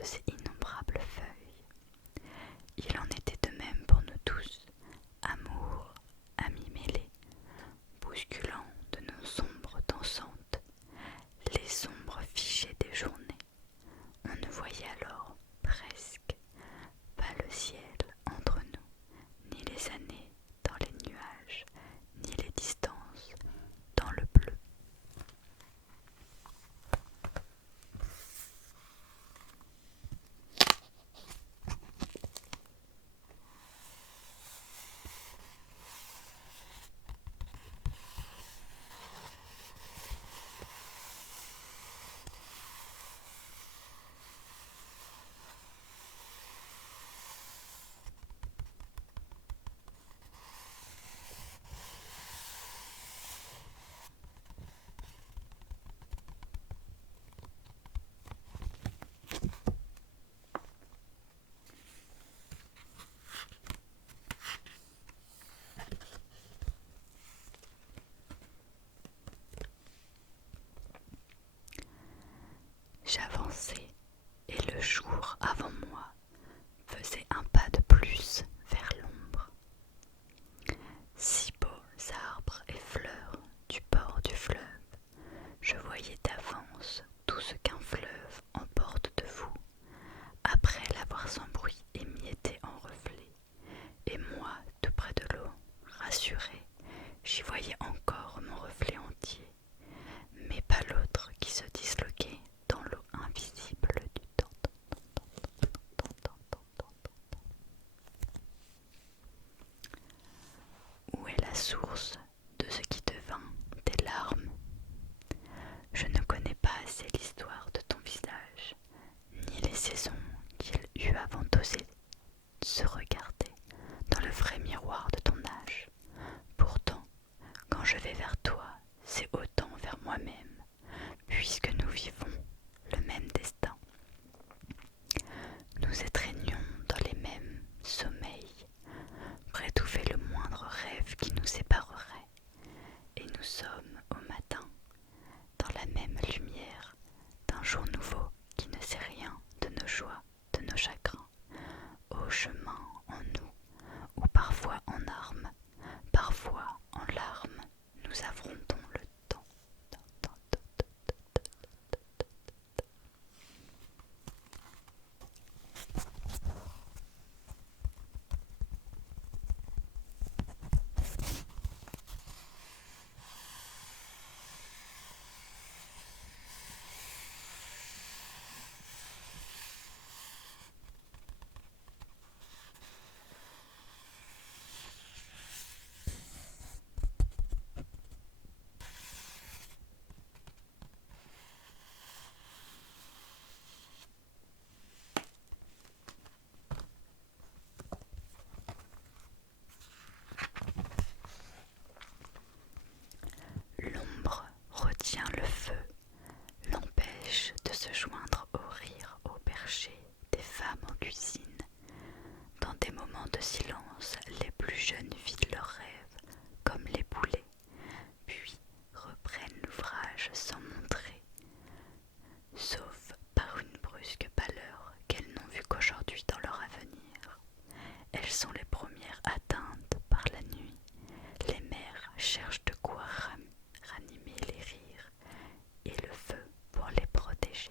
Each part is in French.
de ses innombrables feuilles. Il en était de même pour nous tous, amour, amis mêlés, bousculant de nos ombres dansantes, les ombres figées des journées. On ne voyait alors presque pas le ciel entre nous, ni les années dans les nuages, ni les distances dans le bleu. J'avançais et le jour avant moi faisait un pas de plus vers l'ombre. Si beaux arbres et fleurs du bord du fleuve, je voyais d'avance tout ce qu'un fleuve emporte de vous, après l'avoir sans bruit émietté en reflets. Et moi, tout près de l'eau, rassuré, j'y voyais encore mon reflet entier, mais pas l'autre qui se disloquait dans l'eau invisible du temps. Où est la source de ce qui devint tes larmes? Je ne connais pas assez l'histoire de ton visage, ni les saisons qu'il eut avant d'oser se regarder dans le vrai miroir de ton âge. Pourtant, quand je vais vers toi, c'est autant vers moi-même, puisque nous vivons le même destin. Nous étreignons dans les mêmes sommeils, pour étouffer le moindre rêve qui nous séparerait, et nous sommes au matin, dans la même lumière d'un jour nouveau qui ne sait rien de nos joies, de nos chagrins, au chemin en nous, ou parfois en armes, parfois en larmes, nous affrontons le temps. L'ombre retient le feu, l'empêche de se joindre au rire au perché des femmes en cuisine. Dans des moments de silence, les plus jeunes vident leurs rêves comme les boulets, puis reprennent l'ouvrage sans montrer, sauf par une brusque pâleur qu'elles n'ont vue qu'aujourd'hui dans leur avenir. Elles sont les premières atteintes par la nuit. Les mères cherchent de quoi ranimer les rires et le feu pour les protéger.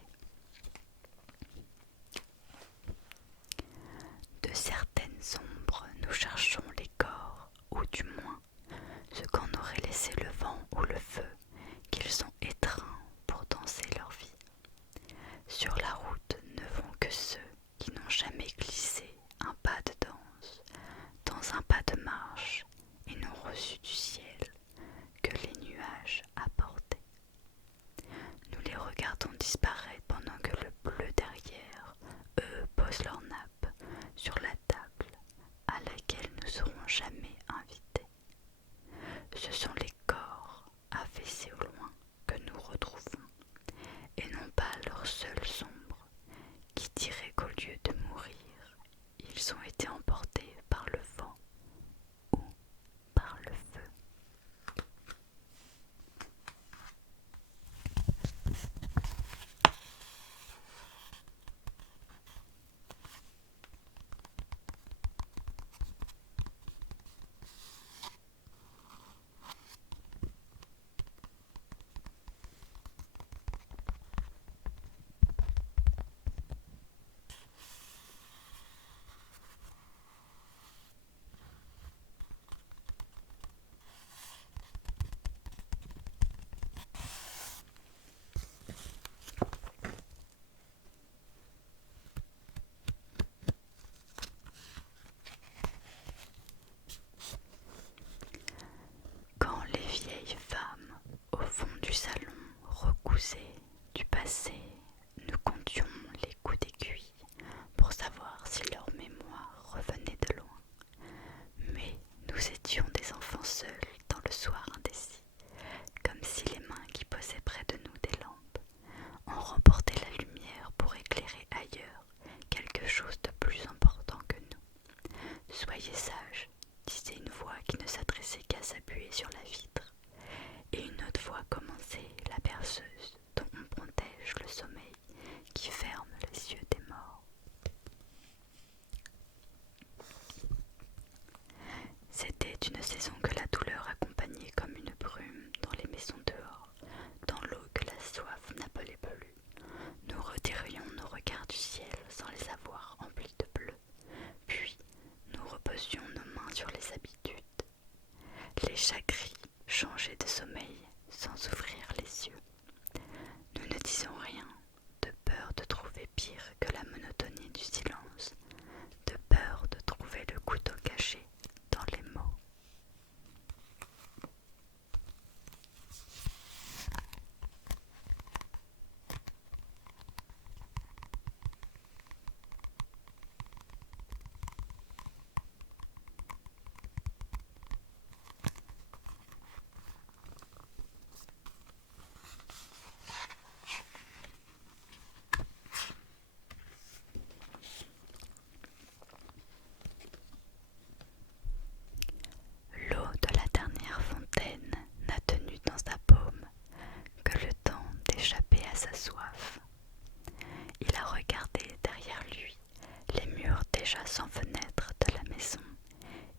déjà sans fenêtre de la maison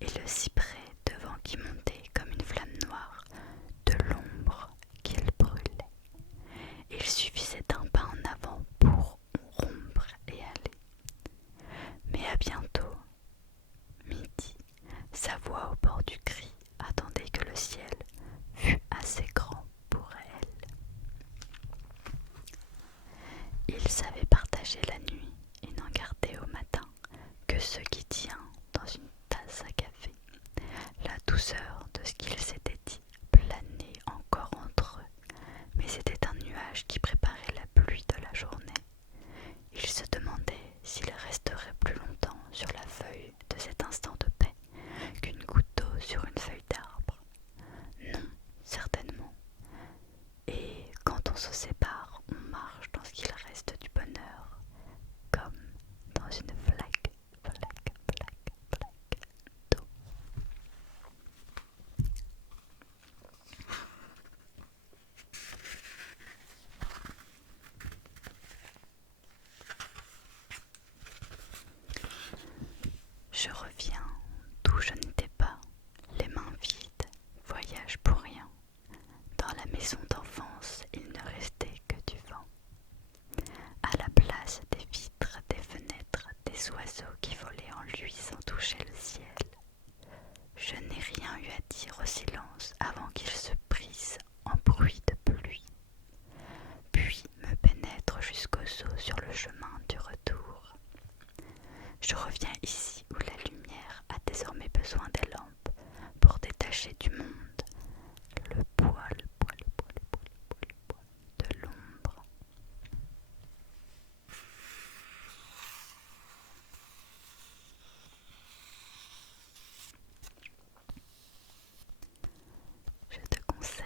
et le cyprès devant qui montait comme une flamme noire de l'ombre qu'il brûlait. Il suffisait d'un pas en avant pour rompre et aller. Mais à bientôt, midi, sa voix au bord du cri attendait que le ciel fût assez grand pour elle. Il savait partager la nuit et n'en gardait au matin que ce qui tient dans une tasse à café. La douceur de ce qu'il s'était dit planait encore entre eux, mais c'était un nuage qui préparait la pluie de la journée. Il se demandait s'il resterait plus longtemps sur la feuille de cet instant de paix qu'une goutte d'eau sur une feuille d'arbre. Non, certainement. Et quand on se sépare, on marche dans ce qu'il reste du bonheur, comme dans une flaque d'eau. Je reviens d'où je n'étais pas, les mains vides, voyage pour rien. Dans la maison d'enfance, il ne restait que du vent. À la place des vitres, des fenêtres, des oiseaux qui volaient en lui sans toucher le ciel. Je n'ai rien eu à dire au silence avant qu'il se brise en bruit de pluie, puis me pénètre jusqu'aux os sur le chemin du retour. Je reviens ici où la lumière a désormais besoin des lampes pour détacher du monde le poil de l'ombre. Je te conseille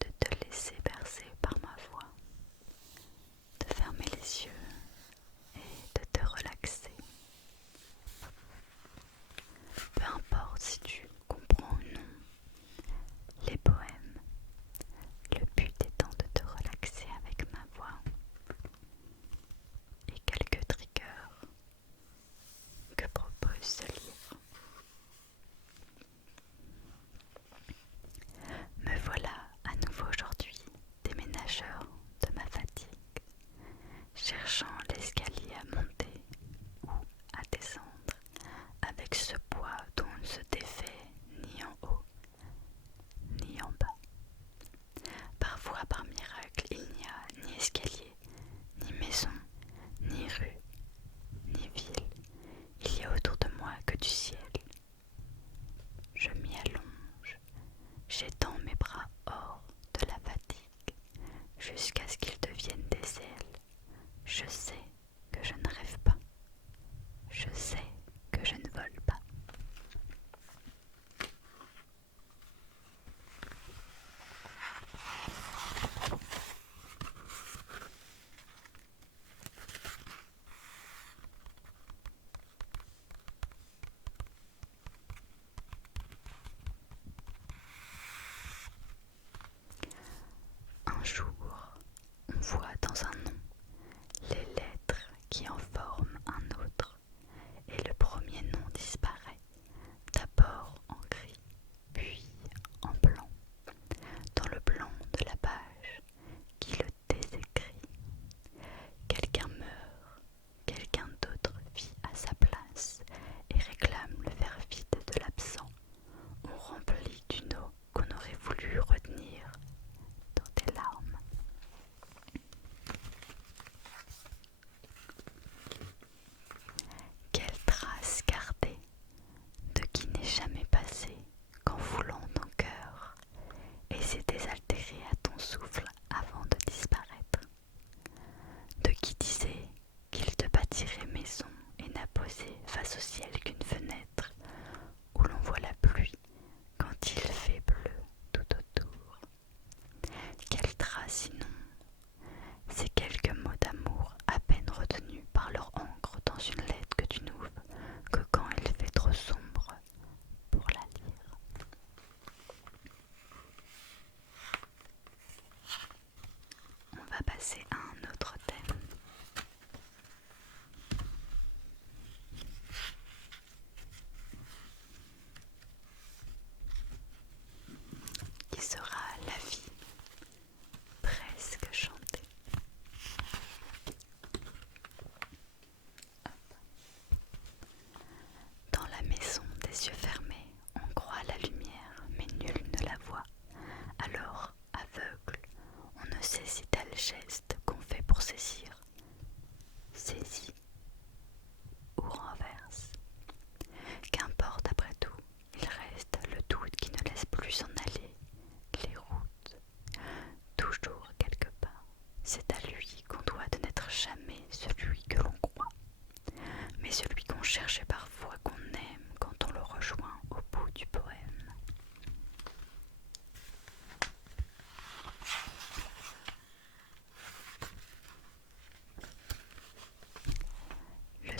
de te laisser bercer par ma voix, de fermer les yeux et de te relaxer. Peu importe si tu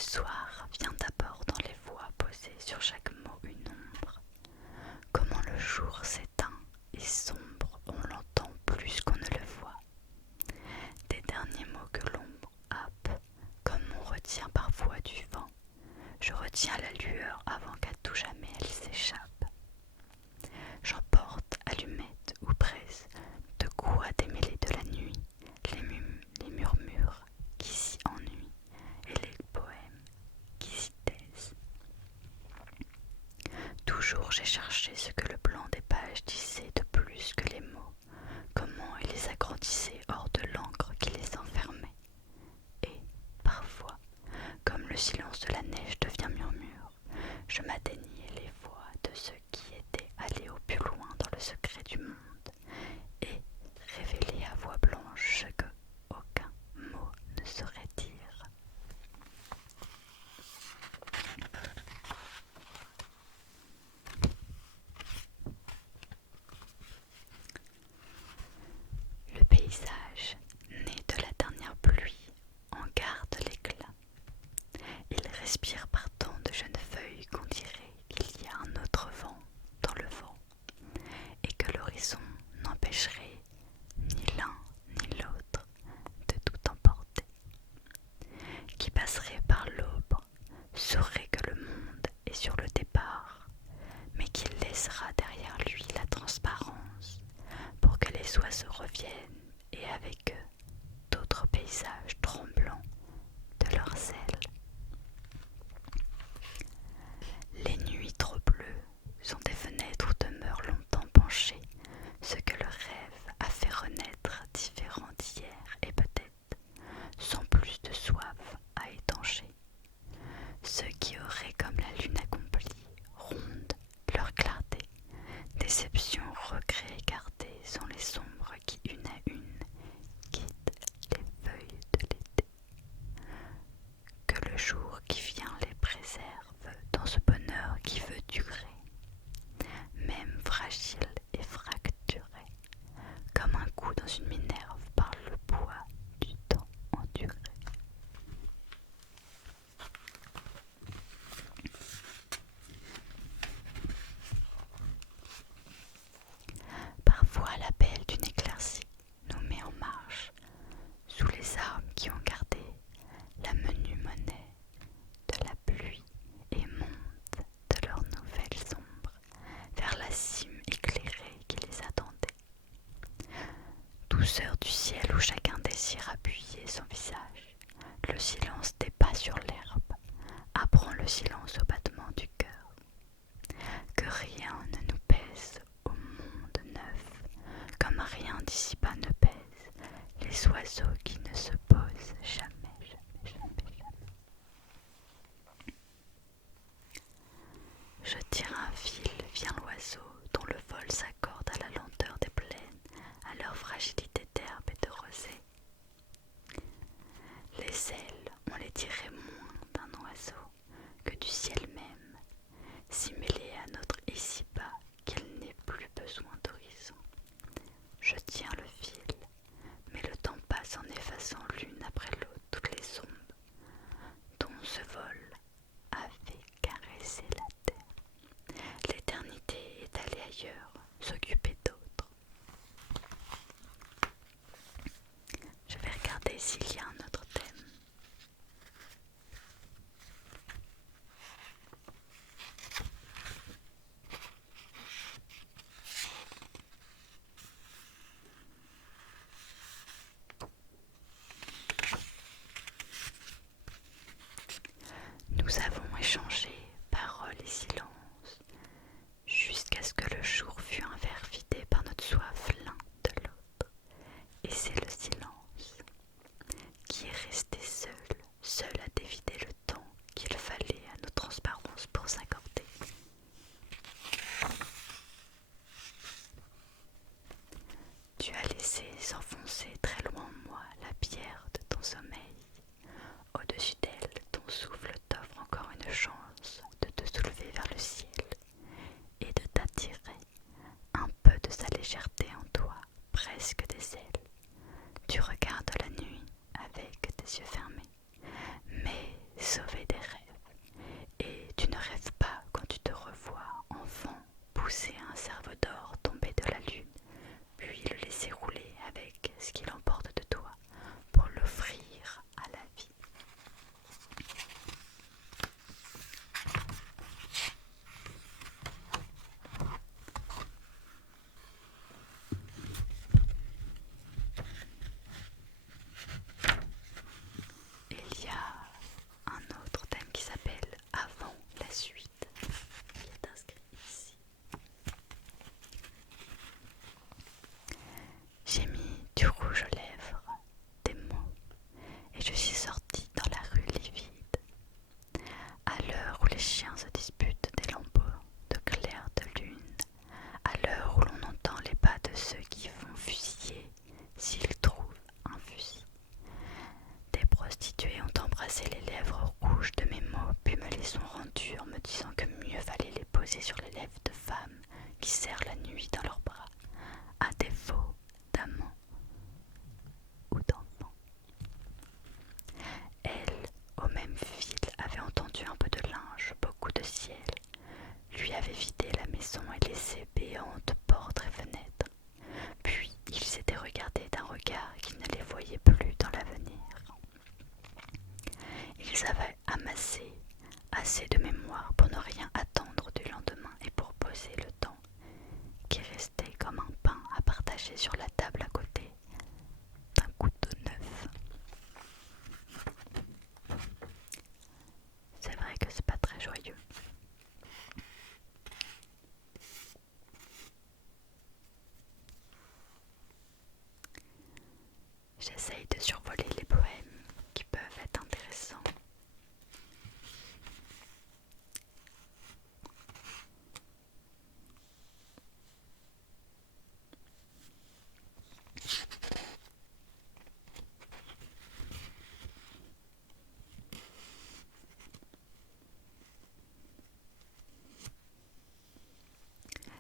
soir vient d'abord dans les voix posées sur chaque mot une ombre. Comment le jour s'éteint et sombre, on l'entend plus qu'on ne le voit. Des derniers mots que l'ombre happe, comme on retient parfois du vent. Je retiens la lueur avant qu'à tout jamais elle s'échappe. J'emporte allumettes ou braise, de quoi démêler de la nuit, les murmures qui s'y ennuient et les poèmes qui s'y taisent. Toujours j'ai cherché ce que le blanc des pages disait de plus que les mots, comment il les agrandissait hors de l'encre qui les enfermait. Et, parfois, comme le silence de la neige devient murmure, je m'atteignais les voix de ceux qui étaient allés au plus loin dans le secret du monde et révélaient à voix blanche ce que aucun mot ne saurait dire. Le paysage, né de la dernière pluie, en garde l'éclat. Il respire par tant de jeunes feuilles qu'on dirait qu'il y a un autre vent dans le vent, et que l'horizon n'empêcherait ni l'un ni l'autre de tout emporter. Qui passerait par l'aube saurait que le monde est sur le départ, mais qu'il laissera derrière lui la transparence pour que les oiseaux reviennent et avec eux d'autres paysages tremblants de leurs ailes. Les nuits trop bleues sont des fenêtres où demeurent longtemps penchées ce que le rêve a fait renaître différent d'hier et peut-être sans plus de soif à étancher. Ceux qui auraient comme la lune accomplie, ronde leur clarté, déception, regret écartés sont les sombres qui une à une quittent les feuilles de l'été. Que le jour qui vient les préserve dans ce bonheur qui veut durer, même fragile et fracturé, comme un coup dans une minerve par le poids du temps enduré. Parfois l'appel d'une éclaircie nous met en marche, sous les arbres qui ont gardé la menue monnaie de la pluie et montent de leurs nouvelles ombres vers la cime éclairée qui les attendait. Douceur du ciel où chacun désire appuyer son visage, le silence des pas sur l'herbe apprend le silence au battement du cœur. Que rien ne nous pèse au monde neuf, comme rien d'ici-bas ne pèse les oiseaux qui ne se posent jamais, jamais, jamais, jamais. Je tire un fil, vient l'oiseau, dont le vol s'accorde à la lenteur des plaines, à leur fragilité d'herbe et de rosée. Les ailes, on les dirait moins d'un oiseau que du ciel même, si mêlé à notre ici-bas qu'il n'ait plus besoin d'horizon. Je tiens le fil, mais le temps passe en effaçant l'une après l'autre toutes les ombres dont ce vol avait caressé la terre. L'éternité est allée ailleurs, s'occuper d'autres. Je vais regarder s'il y a un autre thème. Nous avons échangé paroles et silences jusqu'à ce que le jour fût un verre vidé par notre soif l'un de l'autre. Et c'est le silence qui est resté seul à dévider le temps qu'il fallait à nos transparences pour s'accorder. Tu as laissé s'enfoncer très loin de moi la pierre de ton sommeil. Au-dessus d'elle, ton souffle t'offre encore une chance de te soulever vers le ciel et de t'attirer un peu de sa légèreté en toi, presque des ailes. Tu regardes la nuit avec tes yeux fermés, mais sauvés des du rouge aux lèvres, des mots, et je suis sortie dans la rue livide. À l'heure où les chiens se disputent des lambeaux de clair de lune, à l'heure où l'on entend les pas de ceux qui vont fusiller s'ils trouvent un fusil. Des prostituées ont embrassé les lèvres rouges de mes mots, puis me les ont rendues en me disant que mieux fallait les poser sur les lèvres de femmes qui serrent la nuit dans leurs bras, à défaut d'amants ou d'enfants. Elle, au même fil, avait entendu un peu de linge, beaucoup de ciel, lui avait vidé la maison et laissé béantes portes et fenêtres. Puis ils s'étaient regardés d'un regard qui ne les voyait plus dans l'avenir. Ils avaient amassé assez de mémoire pour ne rien attendre du lendemain et pour poser le temps qui restait comme un pain à partager sur la table à côté d'un couteau neuf. C'est vrai que c'est pas très joyeux. J'essaye de survoler les poèmes qui peuvent être intéressants.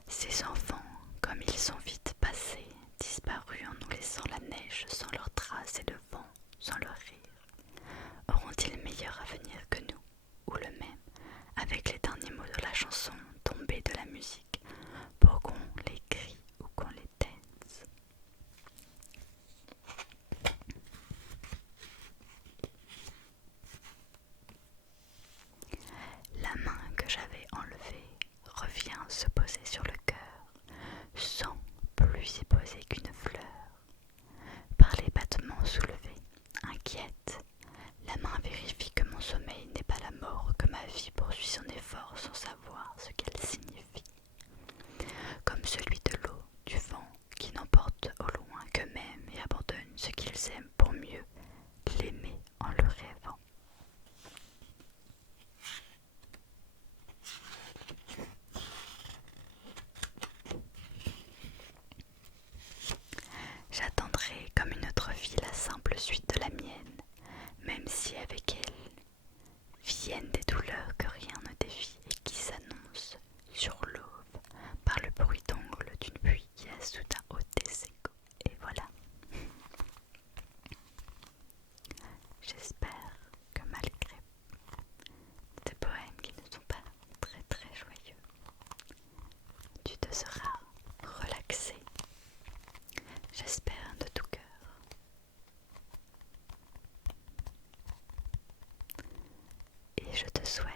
Ces enfants, comme ils sont vite passés, disparus en nous laissant la neige sans leurs traces et le vent sans leur rire, auront-ils meilleur avenir que nous, ou le même, avec les derniers mots de la chanson tombés de la musique, pour qu'on les crie ou qu'on les taise? La main que j'avais enlevée revient se poser sur le cœur, sans plus y poser qu'une fleur. Par les battements soulevés, inquiète, la main vérifie que mon sommeil n'est pas la mort, que ma vie poursuit son effort sans savoir ce qu'elle signifie. Comme celui de l'eau, du vent, qui n'emporte au loin qu'eux-mêmes et abandonnent ce qu'ils aiment pour mieux l'aimer en le rêvant. J'attendrai comme une autre vie la simple suite de la mienne, même si avec elle viennent des douleurs que rien ne défie et qui s'annoncent sur l'aube par le bruit d'ongles d'une pluie qui a soudain ôté ses échos. Et voilà. J'espère que malgré ces poèmes qui ne sont pas très très joyeux, tu te seras relaxé. J'espère de tout cœur. Et je te souhaite